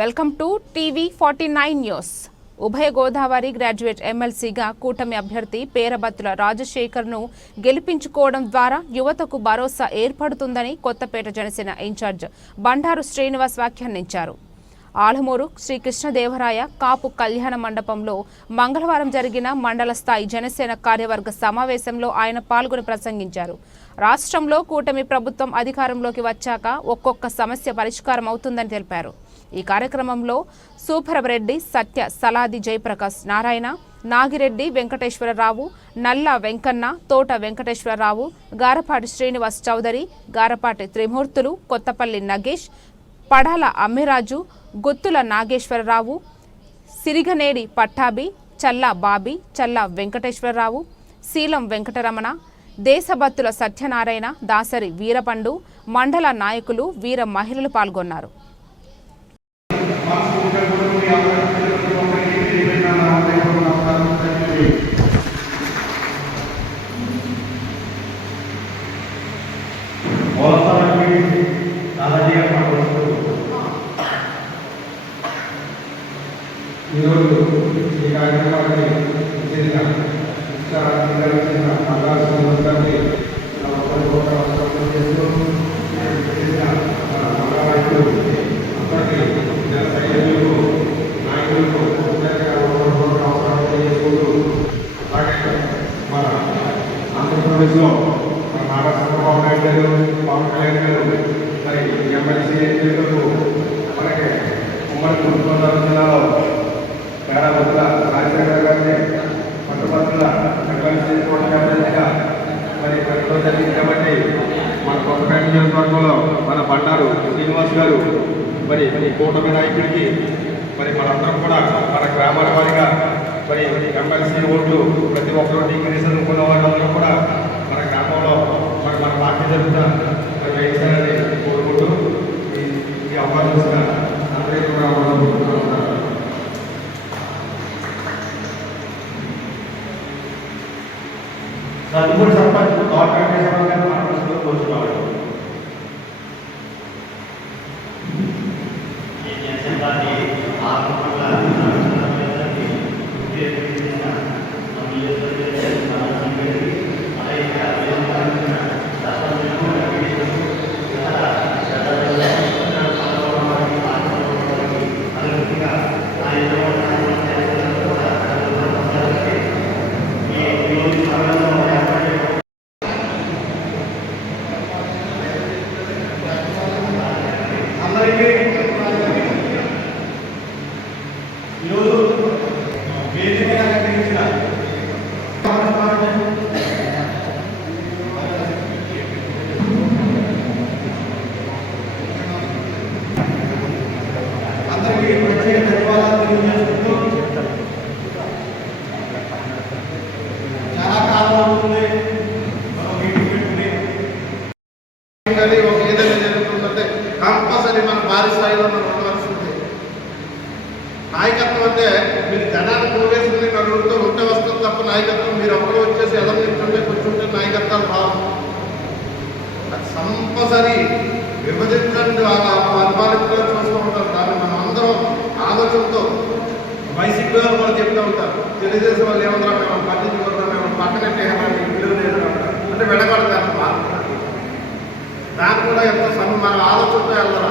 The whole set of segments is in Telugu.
Welcome to TV forty nine news. ఉభయ గోదావరి గ్రాడ్యుయేట్ ఎమ్మెల్సీగా కూటమి అభ్యర్థి పేరబత్తుల రాజశేఖర్ను గెలిపించుకోవడం ద్వారా యువతకు భరోసా ఏర్పడుతుందని కొత్తపేట జనసేన ఇన్ఛార్జ్ బండారు శ్రీనివాస్ వ్యాఖ్యానించారు. ఆలమూరు శ్రీకృష్ణదేవరాయ కాపు కళ్యాణ మండపంలో మంగళవారం జరిగిన మండల స్థాయి జనసేన కార్యవర్గ సమావేశంలో ఆయన పాల్గొని ప్రసంగించారు. రాష్ట్రంలో కూటమి ప్రభుత్వం అధికారంలోకి వచ్చాక ఒక్కొక్క సమస్య పరిష్కారం అవుతుందని తెలిపారు. ఈ కార్యక్రమంలో సూపరబ్రెడ్డి సత్య సలాది జయప్రకాష్ నారాయణ నాగిరెడ్డి వెంకటేశ్వరరావు నల్ల వెంకన్న తోట వెంకటేశ్వరరావు గారపాటి శ్రీనివాస్ చౌదరి గారపాటి త్రిమూర్తులు కొత్తపల్లి నగేష్ పడాల అమ్మిరాజు గుత్తుల నాగేశ్వరరావు సిరిగనేడి పట్టాభి చల్ల బాబి చల్ల వెంకటేశ్వరరావు శీలం వెంకటరమణ దేశభక్తుల సత్యనారాయణ దాసరి వీరపండు మండల నాయకులు వీర మహిళలు పాల్గొన్నారు వాస్తవానికి దాదాపుగా మన వస్తూ ఈరోజు ఈ కార్యక్రమాన్ని చేసిన శిక్షా అధికారించిన మగాన్ని నా ఒకరికొక అవసరం చేస్తూ చేసిన మన మగవాళ్ళు అందరికీ జన సైనికులకు నాయకులకు అందరికీ ఒకరికొక అవసరం చేసుకుంటూ అలాగే మన ఆంధ్రప్రదేశ్లో మన నారా చంద్రబాబు నాయుడు గారు పవన్ కళ్యాణ్ గారు మరి ఎమ్మెల్సీ ఎన్నికలకు అలాగే ఉమ్మడి తూర్పుగోదావరి జిల్లాలో పేరాబతుల రాజశేఖర గారిని పట్టుపత్రుల ఎమ్మెల్సీ అభ్యర్థిగా మరి ప్రతిలో జరిగింది కాబట్టి మన కొత్తపేట నియోజకవర్గంలో మన బండారు శ్రీనివాస్ గారు మరి ఈ కూటమి నాయకుడికి మరి మనందరం కూడా మన గ్రామాల వారిగా మరి ఎమ్మెల్సీ ఓట్లు ప్రతి ఒక్కరు డిగ్రీ చదువుకున్న వాళ్ళందరూ కూడా మరి మన కోరుకుంటూ ఈ అవకాశం అందరికీ కూడా మనస్ఫూర్తిగా తదుపరి సర్పంచ్ తోట వెంకటేశ్వర గారిని మనసులో కోరుతున్నాడు అందరికీ ఈరోజు వేదిక అలంకరించిన అందరికీ ప్రత్యేక ధన్యవాదాలు తెలియజేసుకుంటూ చాలా కాలం అవుతుంది మనం మీటింగ్ పెట్టుకుని కానీ ఒక ఏదైనా జరుగుతుందంటే కంపల్సరీ మన భారీ స్థాయిలో మనం ఉండవలసి ఉంది నాయకత్వం అంటే మీరు జనాన్ని పోగేసుకుని నలుగురితో ఉంటే వస్తుంది తప్ప నాయకత్వం మీరు ఒకరు వచ్చేసి ఎదం నిల్చుంటే కూర్చుంటే నాయకత్వాలు రావు అది కంపల్సరీ విభజించండి వాళ్ళ పరిపాలనలో చూస్తూ ఉంటారు దాన్ని మనం అందరం ఆలోచనతో వైసీపీ వాళ్ళు కూడా చెప్తూ ఉంటారు తెలుగుదేశం వాళ్ళు ఏమంటారు మేము పట్టించుకుంటాం మేము పక్కనట్టే విలువ లేదు అంటారు అంటే విడగొడతారు వాళ్ళు దాన్ని కూడా మన ఆలోచనతో వెళ్ళరా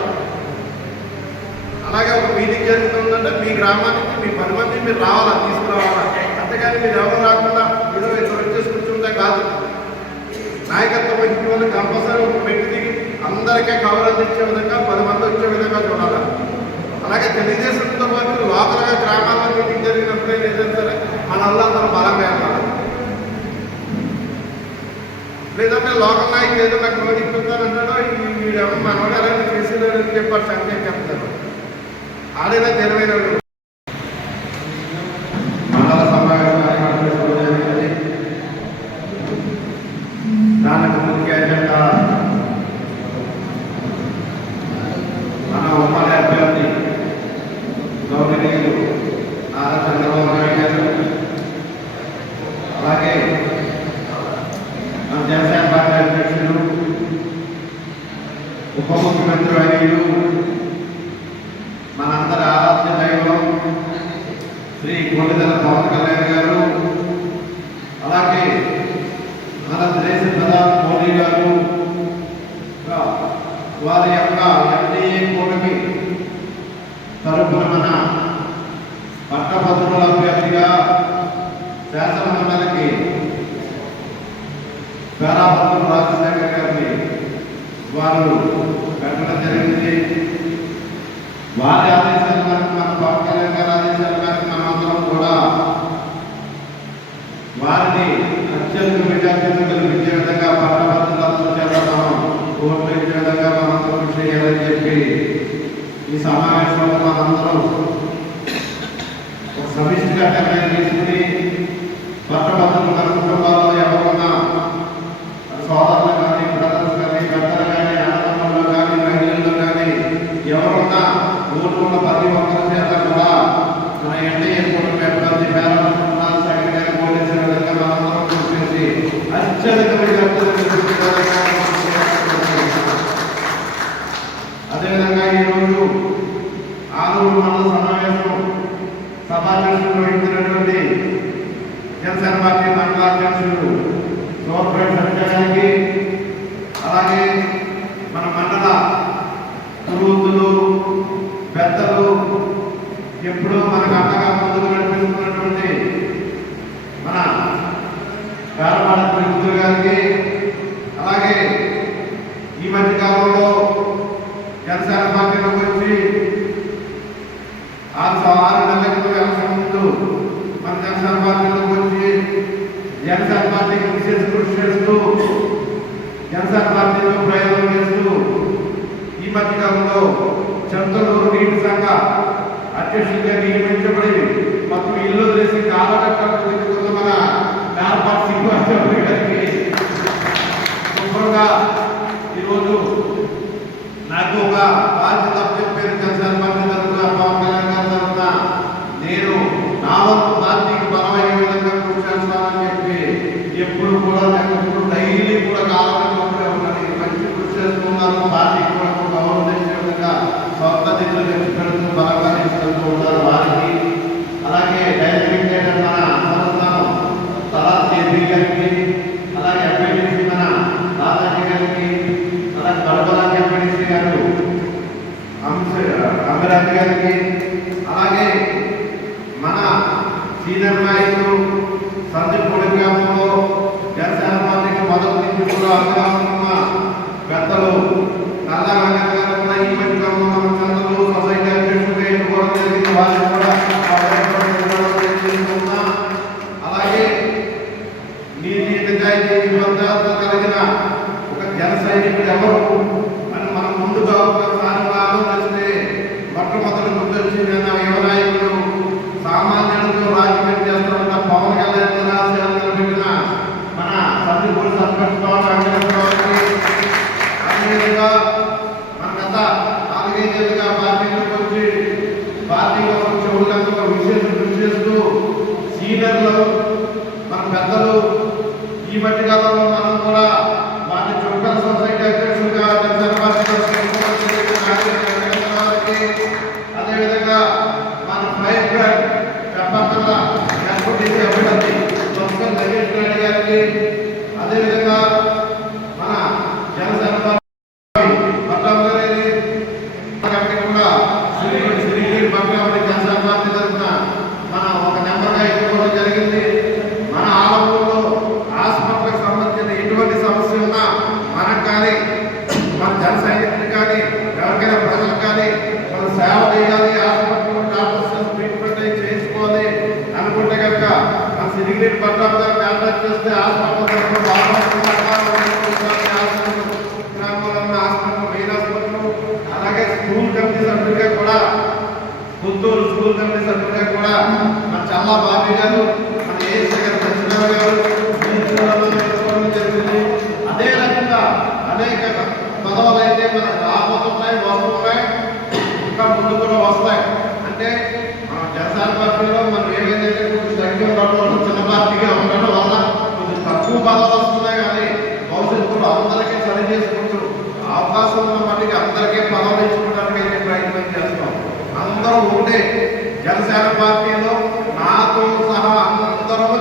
అలాగే ఒక మీటింగ్ జరుగుతుందంటే మీ గ్రామానికి మీ పది మంది మీరు రావాలా తీసుకురావాలా? అంతేగాని మీరు ఎవరు రాకుండా ఏదో ఇద్దరు కూర్చుంటే కాదు. నాయకత్వం ఇంటి వాళ్ళు కంపల్సరీ ఒక పెట్టి దిగి అందరికీ కవరేజ్ ఇచ్చే విధంగా పది మంది వచ్చే విధంగా చూడాలి? అలాగే తెలుగుదేశంతో పాటు లోకల్గా గ్రామాల్లో మీటింగ్ జరిగినప్పుడు ఏదైనా సరే మన వాళ్ళందరూ బలంగా వెళ్ళాలి లేదంటే లోకల్ నాయకులు ఏదో నాకు చెప్పారు సంఖ్య చెప్తారు. ఆడైనా తెలివైన వాడు. మండల సమావేశం ఏర్పాటు చేసుకోవడం జరిగింది దానికి ముఖ్య ఎజెండా మన ఉమ్మడి అభ్యర్థి గౌరవనీయులు నారా చంద్రబాబు నాయుడు గారు అలాగే మన జనసేన పార్టీ అధ్యక్షులు ఉప ముఖ్యమంత్రి వర్యులు మనందరి శ్రీ కొల్లిదల పవన్ కళ్యాణ్ గారు అలాగే మన ప్రధాని మోడీ గారు వారి యొక్క ఎన్డీఏ కూటమి తరపున మన పట్టభద్రుల అభ్యర్థిగా శాసన మండలికి పేరాభద్రులు రాజశేఖర్ గారిని వారు పెట్టడం జరిగింది. వారి ఆదేశాల మేరకు మన పవన్ కళ్యాణ్ గారి ఆదేశాల మేరకు మనమందరం కూడా వారిని అత్యంత మెజార్టీతో గెలిపించే విధంగా పట్టభద్రతలతో చేత మనం ఓట్లు విధంగా మనందరం కృషి చేయాలని చెప్పి ఈ సమావేశంలో మనందరం ఒక సమిష్టిగా నిర్ణయం తీసుకుని పట్టభద్రులు మన కుటుంబాల్లో ಉಚ್ಚಾರಕ್ಕೆ ఈ మధ్య కాలంలో జనసేన పార్టీలోకి వచ్చి ఆరు సం- ఆరు నెలల క్రితం ఎలక్షన్ ముందు మన జనసేన పార్టీలోకి వచ్చి జనసేన పార్టీకి విశేష కృషి చేస్తూ జనసేన పార్టీలో ప్రయోగం చేస్తూ ఈ మధ్య కాలంలో చంద్రూరు నీటి సంఘ అధ్యక్షుడిగా నియమించబడి మొత్తం ఇల్లు వదిలేసి కాలకట్టకు మన మేరపాటి శ్రీనివాసరావు గారికి. శుభ్రంగా నాకు ఒక బాధ్యత చెప్పారు జనసేన పార్టీ తరఫున పవన్ కళ్యాణ్ గారి తరఫున నేను నా వంతు పార్టీకి బలమయ్యే విధంగా కృషి చేస్తానని చెప్పి ఎప్పుడు కూడా నేను ఎప్పుడు డైలీ కూడా కావాలనుకుంటే ఉన్నది మంచి కృషి చేస్తున్నారు పార్టీకి కూడా ఒక గౌరవం తెచ్చే విధంగా సొంత నిధులు తెచ్చి పెడుతూ బలంగా తీసుకెళ్తూ ఉన్నారు వారికి అలాగే డైరెక్ట్ చేయడం మన సంస్థానం తలా చేతి గారికి అలాగే ఎంపీటీసీ మన దాదాజీ గారికి అలాగే కడపలాంటి ఎంపీటీసీ గారు అంశ అమరాజు గారికి అలాగే మన సీనియర్ నాయకులు సందీపూడి గ్రామంలో జనసేన పార్టీకి మొదటి నుంచి కూడా అంగరాస్తున్న పెద్దలు నల్ల వెంకట గారు కూడా ఈ మధ్య కాలంలో మన చంద్రులు సొసైటీ అధ్యక్షుడిగా ఎన్నుకోవడం జరిగింది వారిని కూడా అభినందనలు తెలియజేస్తున్నా. అలాగే నీతి నిజాయితీ నిబద్ధత కలిగిన ఒక జన సైనికుడు ఎవరు అని మనం ముందుగా ఒకసారి ఆలోచిస్తే మొట్టమొదటి గుర్తొచ్చింది అన్న యువ నాయకుడు సామాన్యులతో రాజకీయం చేస్తున్న పవన్ కళ్యాణ్ నిరాశయాలు నిలబెట్టిన మన సందిపూడి సర్పంచ్ పవన్ వెంకటేశ్వరరావుకి అదేవిధంగా మన గత నాలుగైదేళ్ళుగా పార్టీలోకి వచ్చి పార్టీ కోసం చెవులంతా విశేష కృషి చేస్తూ సీనియర్లు మన పెద్దలు ఈ మధ్య కాలంలో మనం కూడా వాటి చుక్కల సొసైటీ అధ్యక్షుడిగా జనసేన పార్టీ తరఫున వారికి, అదేవిధంగా మన ఫైర్ బ్రాండ్ చెప్పక్కల ఎంపీటీసీ అభ్యర్థి ప్రొఫెసర్ నగేష్ రెడ్డి గారికి అదేవిధంగా మన జనసేన పార్టీ పట్టాభిగారి గారికి కూడా శ్రీ శ్రీగిరి పట్టాభి జనసేన పార్టీ తరఫున మన ఒక నెంబర్గా ఎన్నుకోవడం జరిగింది మన ఆలయంలో హాస్పిటల్కి సంబంధించిన ఎటువంటి సమస్య ఉన్నా మనకు కానీ మన జన సైనికులకు కానీ ఎవరికైనా ప్రజలకు కానీ మనం సేవ చేయాలి హాస్పిటల్లో డాక్టర్స్ ట్రీట్మెంట్ అయి చేసుకోవాలి అనుకుంటే కనుక మన సిరిగిరి పట్టాభి గారు మ్యాటర్ చేస్తే హాస్పిటల్ తరఫున బాగా గ్రామంలో ఉన్న హాస్పిటల్ మెయిన్ హాస్పిటల్ అలాగే స్కూల్ కమిటీ సభ్యులుగా కూడా కమిటీ సభ్యులుగా కూడా మన చల్లా బాబీ గారు మన సత్యనారాయణ గారు జరిగింది అదే రకంగా అనేక పదవులు అయితే మన రాబోతున్నాయి వస్తున్నాయి ఇంకా ముందు కూడా వస్తాయి. అంటే మన జనసేన పార్టీలో మనం ఏదైతే కొంచెం ఉండడం చిన్న పార్టీగా ఉండడం వల్ల కొంచెం తక్కువ పదవులు వస్తున్నాయి కానీ భవిష్యత్తులో అందరికీ సరి చేసుకుంటూ అవకాశం ఉన్న మట్టికి అందరికీ పదవులు ఇచ్చుకోవడానికి అయితే ప్రయత్నం చేస్తాం అందరూ ఉండే జనసేన పార్టీలో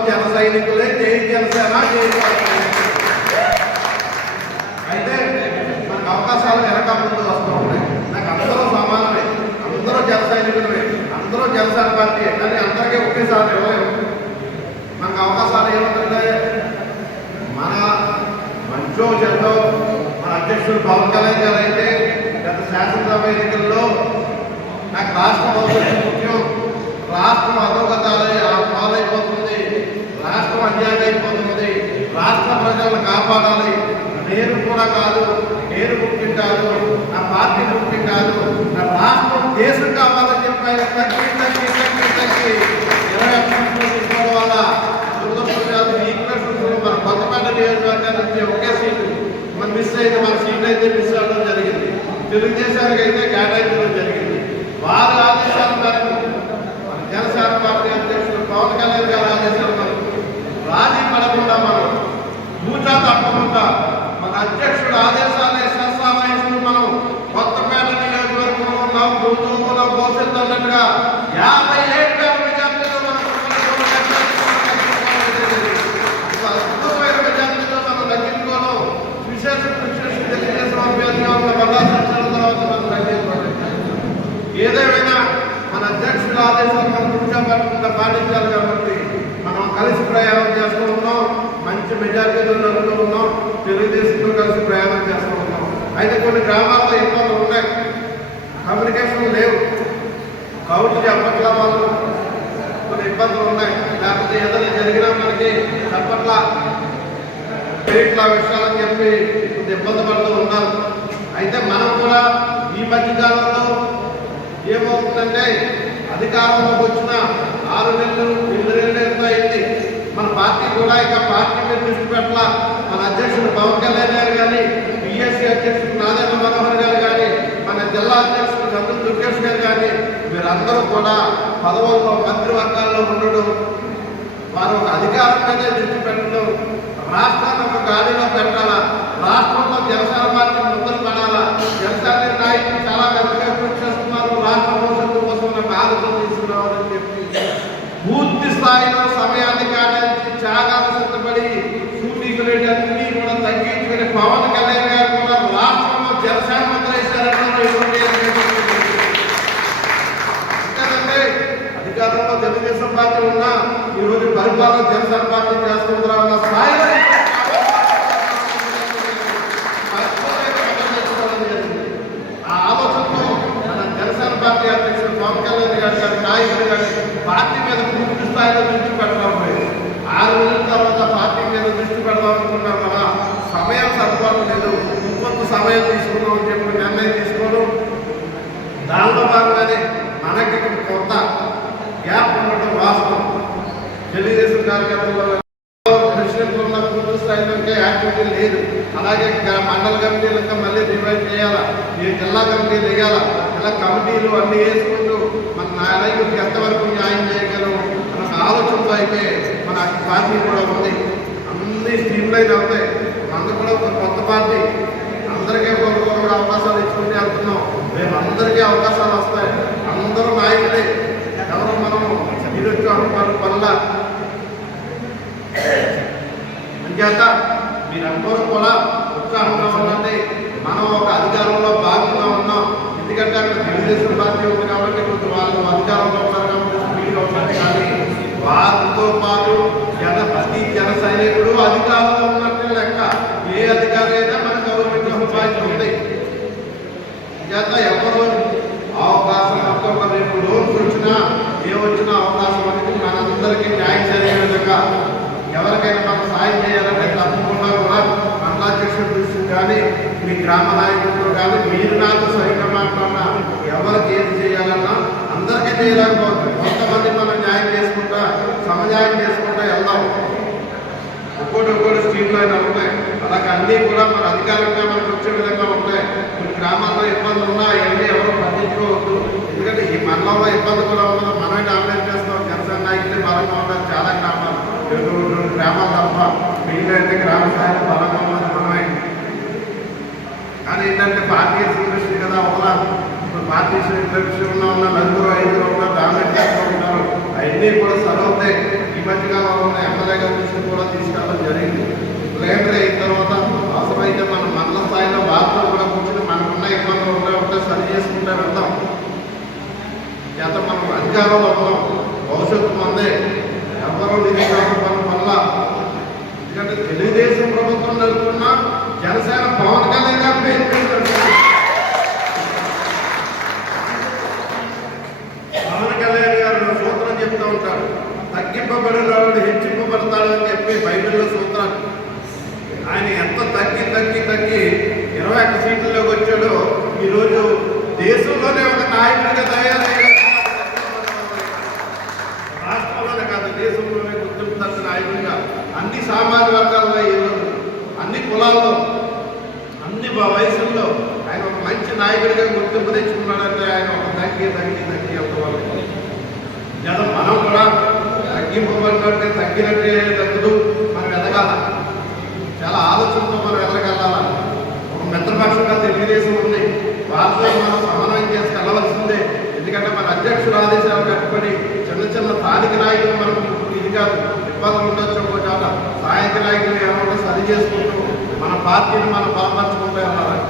జన సైనికులే జై జనసేన జై అయితే మనకు అవకాశాలు వెనక ముందు వస్తూ ఉంటాయి నాకు అందరూ సమానమే. అందరూ జన సైనికులమే. అందరూ జనసేన పార్టీ కానీ అందరికీ ఒకేసారి ఇవ్వలేము మనకు అవకాశాలు ఏముంటుంటే మన మంచో చెడ్డో మన అధ్యక్షుడు పవన్ కళ్యాణ్ గారు అయితే గత శాసనసభ ఎన్నికల్లో నాకు రాష్ట్ర అవసరం ముఖ్యం. రాష్ట్రం అధోగతాలే పాలైపోతుంది. రాష్ట్రం అన్యాయం అయిపోతుంది రాష్ట్ర ప్రజలను కాపాడాలి. నేను కూడా కాదు నేను ముఖ్యం కాదు నా పార్టీ ముఖ్యం కాదు నా రాష్ట్రం దేశం కావాలని చెప్పి ఆయన తగ్గి తగ్గి తగ్గి తగ్గి ఇరవై తీసుకోవడం వల్ల దురదృష్టవశాత్తు ఈ ఈక్వేషన్స్ మన కొత్తపేట నియోజకవర్గానికి వచ్చే ఒకే సీటు. మనం మిస్ అయితే మన సీట్ అయితే మిస్ అవ్వడం జరిగింది. తెలుగుదేశానికి అయితే కేటాయించడం జరిగింది. వారి ఆదేశాల మేరకు మన జనసేన పార్టీ అధ్యక్షుడు పవన్ కళ్యాణ్ గారి ఆదేశాల మేరకు రాజీ పడకుండా మనం పూజా తప్పకుండా మన అధ్యక్షుడు ఆదేశాన్ని శిరసావహిస్తూ మనం కొత్తపేట నియోజకవర్గంలో ఉన్నాం. భూతూములో భవిష్యత్తు అన్నట్టుగా యాభై ఏడు వేల మెజార్టీతో మనం అద్భుతమైన మెజార్టీతో మనం దక్కించుకోవడం విశేష కృషి తెలియజేసిన అభ్యర్థిగా ఉన్న మళ్ళా సంవత్సరాల తర్వాత మనం దక్కించుకోవడం ఏదేమైనా మన అధ్యక్షుల ఆదేశాలు మనం పూజా పాటించాలి కాబట్టి మనం కలిసి ప్రయాణం చేస్తూ ఉన్నాం మంచి నడుపుతూ ఉన్నాం. తెలుగుదేశంతో కలిసి ప్రయాణం చేస్తూ ఉన్నాం. అయితే కొన్ని గ్రామాల్లో ఇబ్బందులు ఉన్నాయి కమ్యూనికేషన్ లేవు. కౌంట్ చెప్పట్ల వాళ్ళు కొన్ని ఇబ్బందులు ఉన్నాయి. లేకపోతే ఏదైనా జరిగినా మనకి చెప్పట్ల ఇట్లా విషయాలని చెప్పి కొంత ఇబ్బంది పడుతూ ఉన్నారు. అయితే మనం కూడా ఈ మధ్య కాలంలో ఏమవుతుందంటే అధికారంలోకి వచ్చిన ఆరు నెలలు ఎనిమిది నెలలు ఎంత అయింది? పార్టీ కూడా ఇక పార్టీ మీద దృష్టి పెట్టాల. మన అధ్యక్షుడు పవన్ కళ్యాణ్ గారు కానీ బిఎస్సీ అధ్యక్షుడు నాదేంద్ర మనోహర్ గారు కానీ మన జిల్లా అధ్యక్షుడు చంద్ర దుర్గేష్ గారు కానీ వీరందరూ కూడా పదవుల్లో మంత్రివర్గాల్లో ఉండడం వారు ఒక అధికారం దృష్టి పెట్టడం రాష్ట్రాన్ని ఒక గాలిలో పెట్టాలా రాష్ట్రంలో జనసేన పార్టీ ముద్దలు పడాలా జనసేన నాయకులు చాలా పెద్దగా కృషి చేస్తున్నారు రాష్ట్ర భవిష్యత్తు కోసం నాకు ఆలోచన తీసుకురావాలని చెప్పి పూర్తి స్థాయిలో సమయాన్ని షూటింగ్ కూడా తగ్గించుకుని పవన్ కళ్యాణ్ గారు కూడా రాష్ట్రంలో జనసేన ముద్ర ఎందుకంటే అధికారంలో తెలుగుదేశం పార్టీ ఉన్నా పరిపాలన జనసేన పార్టీ చేస్తుందా స్థాయిలో ఆ ఆలోచనతో జనసేన పార్టీ అధ్యక్షుడు పవన్ కళ్యాణ్ గారి నాయకుడు గారి పార్టీ మీద పూర్తి స్థాయిలో దృష్టి పెడతాం పోయి ఆరు నెలల తర్వాత పార్టీ మీద దృష్టి పెడదాం అనుకున్నాం కదా సమయం సరిపోవడం లేదు ఇంకొంత సమయం తీసుకుందాం అని చెప్పి నిర్ణయం తీసుకోవడం దానిలో భాగంగానే మనకి కొంత గ్యాప్ ఉండడం వాస్తవం. తెలుగుదేశం కార్యక్రమంలో ప్రెసిడెంట్ ఉన్న పూర్తి స్థాయిలో యాక్టివిటీ లేదు. అలాగే మండల కమిటీలు ఇంకా మళ్ళీ డివైడ్ చేయాలా? ఈ జిల్లా కమిటీలు వేయాలా ఇలా కమిటీలు అన్ని వేసుకుంటూ మన నాయకుడికి ఎంతవరకు న్యాయం చేయగలం మన ఆలోచనతో అయితే మన పార్టీ కూడా ఉంది. అన్ని స్ట్రీమ్ లైన్ అవుతాయి. మనకు కూడా ఒక కొత్త పార్టీ అందరికీ ఒక్కొక్కరు కూడా అవకాశాలు ఇచ్చుకుంటే వెళ్తున్నాం. మేము అందరికీ అవకాశాలు వస్తాయి. అందరూ నాయకులే. ఎవరు మనం నిరుత్సాహం వల్ల? అంచేత మీరందరూ కూడా ఉత్సాహంగా ఉండండి మనం ఒక అధికారంలో భాగంగా ఉన్నాం. ఎందుకంటే అక్కడ తెలుగుదేశం పార్టీ ఉంది కాబట్టి కొంచెం వాళ్ళు అధికారంలో ఉన్నారు కాబట్టి స్పీడ్గా ఉన్నారు కానీ వారితో పాటు జన ప్రతి జన సైనికుడు అధికారంలో ఉన్నారు లెక్క ఏ అధికారి అయినా మన గవర్నమెంట్ బాధ్యత ఉంది చేత ఎవరు అవకాశం ఒక్కొక్క రేపు లోన్స్ వచ్చినా ఏ వచ్చినా అవకాశం అనేది మనందరికీ న్యాయం జరిగే విధంగా ఎవరికైనా మనం సాయం చేయాలంటే తప్పకుండా కూడా మండలాధ్యక్షుడు దృష్టి కానీ మీ గ్రామ నాయకులతో కానీ మీరు నాతో సరిగ్గా మాట్లాడినా ఎవరికి ఏది చేయాలన్నా అందరికీ చేయలేకపోతుంది. కొంతమంది మనం న్యాయం చేసుకుంటా సమన్యాయం చేసుకుంటా వెళ్దాం. ఒక్కోటి ఒక్కోటి అయినా లైన్ ఉంటాయి అన్నీ కూడా మన అధికారంగా మనకు వచ్చే విధంగా ఉంటాయి. కొన్ని గ్రామాల్లో ఇబ్బందులు ఉన్నా అవన్నీ ఎవరు పట్టించుకోవద్దు. ఎందుకంటే ఈ మండలంలో ఇబ్బంది కూడా ఉన్నది మనమే డామినేట్ చేస్తాం. జనసేన నాయకులు బలంగా ఉంటారు చాలా గ్రామాలు. రెండు రెండు గ్రామాలు తప్ప మిగిలిన గ్రామ స్థాయిలో బలంగా ఉన్నది మనమే. కానీ ఏంటంటే పార్టీ ఇండస్ట్రీ కదా అవునా ఇప్పుడు పార్టీ ఇండస్ట్రీలో ఉన్న నలుగురు ఐదుగురు ఉన్న డామినేట్ చేస్తూ ఉంటారు. అవన్నీ కూడా సరవుతాయి ఈ మధ్యకాలంలో ఉన్న ఎమ్మెల్యేగా కూడా తీసుకెళ్ళడం జరిగింది. ప్లేనరీ అయిన తర్వాత అవసరమైతే మన మండల స్థాయిలో వార్తలు కూడా కూర్చొని మనకున్న ఇబ్బందులు ఉంటే ఉంటే సరి చేసుకుంటే వెళ్తాం చేత మనం అధికారంలో ఉన్నాం భవిష్యత్తు మందే ఎవరో నిధి మన వల్ల. ఎందుకంటే తెలుగుదేశం ప్రభుత్వం నడుపుతున్నా జనసేన పవన్ కళ్యాణ్ గారు పవన్ కళ్యాణ్ గారు సూత్రం చెప్తూ ఉంటాడు. తగ్గింపబడిన వాళ్ళు హెచ్చింపబడతాడు అని చెప్పి బైబిల్లో సూత్రాలు. ఆయన ఎంత తగ్గి తగ్గి తగ్గి ఇరవై ఒక్క సీట్లలోకి వచ్చాడో ఈరోజు దేశంలోనే ఒక నాయకుడిగా తయారయ్యాడు. రాష్ట్రంలోనే కాదు దేశంలోనే గుర్తింపు తగ్గిన నాయకుడిగా అన్ని సామాజిక వర్గాల్లో ఈరోజు అన్ని కులాల్లో అన్ని వయసుల్లో ఆయన ఒక మంచి నాయకుడిగా గుర్తింపు తెచ్చుకున్నాడంటే ఆయన ఒక తగ్గి తగ్గి తగ్గి అవ్వాలి లేదా మనం కూడా తగ్గింపబడినట్టే తగ్గినట్టే తగ్గుతూ మనం ఎదగాల చాలా ఆలోచనతో మనం ఎదగలాల ఒక మిత్రపక్షంగా తెలుగుదేశం ఉంది వాళ్ళతో మనం సమన్వయం చేసి వెళ్ళవలసిందే ఎందుకంటే మన అధ్యక్షుల ఆదేశాలు కట్టుకొని చిన్న చిన్న స్థానిక నాయకులు మనం ఇది కాదు ఇబ్బందులు ఉండొచ్చు ఒక చాలా స్థానిక నాయకులు ఏమన్నా సరి చేసుకుంటూ మన పార్టీని మనం బలపరచుకుంటూ వెళ్ళాలి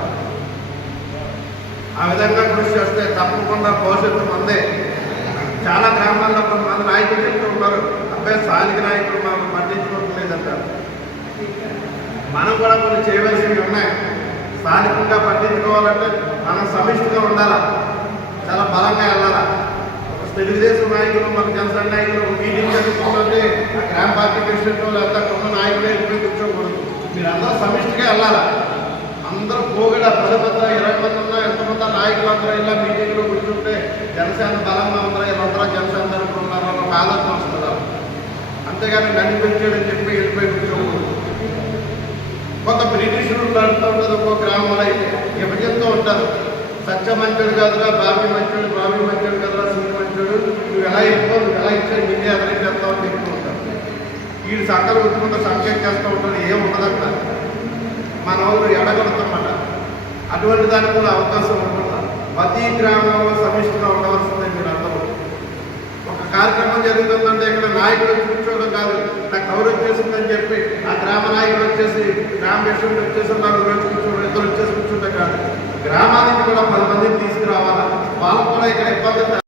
ఆ విధంగా కృషి చేస్తే తప్పకుండా భవిష్యత్తు మందే. చాలా గ్రామాల్లో కొంతమంది నాయకులు చెప్తూ ఉన్నారు అబ్బాయి స్థానిక నాయకులు మనం పట్టించుకోవడం లేదంటారు మనం కూడా కొన్ని చేయవలసినవి ఉన్నాయి. స్థానికంగా పట్టించుకోవాలంటే మనం సమిష్టిగా ఉండాలా? చాలా బలంగా వెళ్ళాలా? తెలుగుదేశం నాయకులు మన జనసేన నాయకులు మీటింగ్ జరుగుతుందంటే గ్రామ పార్టీ ప్రెసిడెంట్ లేదా కొన్న నాయకులే వెళ్ళిపోయి కూర్చోకూడదు. మీరు అందరూ సమిష్టిగా వెళ్ళాలా? అందరూ పోగడ పది పెద్ద ఇరవై మంది ఉన్నా ఎంతమంది నాయకులు అందరూ ఇలా మీటింగ్లో కూర్చుంటే జనసేన బలంగా ఉందా వీళ్ళందరూ జనసేన తరపున అన్న ఒక ఆలోచన వస్తుందా? అంతేగాని నన్ను పెంచాడని చెప్పి వెళ్ళిపోయి కూర్చోకూడదు. కొంత బ్రిటిషులు నడుతూ ఉంటుంది ఒక్కో గ్రామంలో అయితే. విభజిస్తూ ఉంటారు? సత్య మంచుడు కాదురా బాబీ మంచుడు బాబీ మంచుడు కదరా సింగ్ మంచుడు నువ్వు ఎలా ఎక్కువ నువ్వు ఎలా ఇచ్చాడు నిన్నే ఎదురు చేస్తావు అని చెప్తూ ఉంటారు. వీడు సంకలు ఉట్టుకుంటూ సంకేతం చేస్తూ ఉంటాడు ఏం ఉండదంట. మన వాళ్ళు ఎడగొడతామట అటువంటి దానికి కూడా అవకాశం ఉంటుందా? ప్రతి గ్రామంలో సమిష్టిగా ఉండవలసిందే కార్యక్రమం జరుగుతుందంటే ఇక్కడ నాయకుడు కూర్చోవడం కాదు. నాకు కవర్ వచ్చేసిందని చెప్పి ఆ గ్రామ నాయకుడు వచ్చేసి గ్రామ ప్రెసిడెంట్ వచ్చేసి నాలుగు వచ్చి కూర్చోవడం ఇద్దరు వచ్చేసి కూర్చుంటే కాదు. గ్రామానికి కూడా పది మందిని తీసుకురావాలా? వాళ్ళకు కూడా ఇక్కడ ఇబ్బంది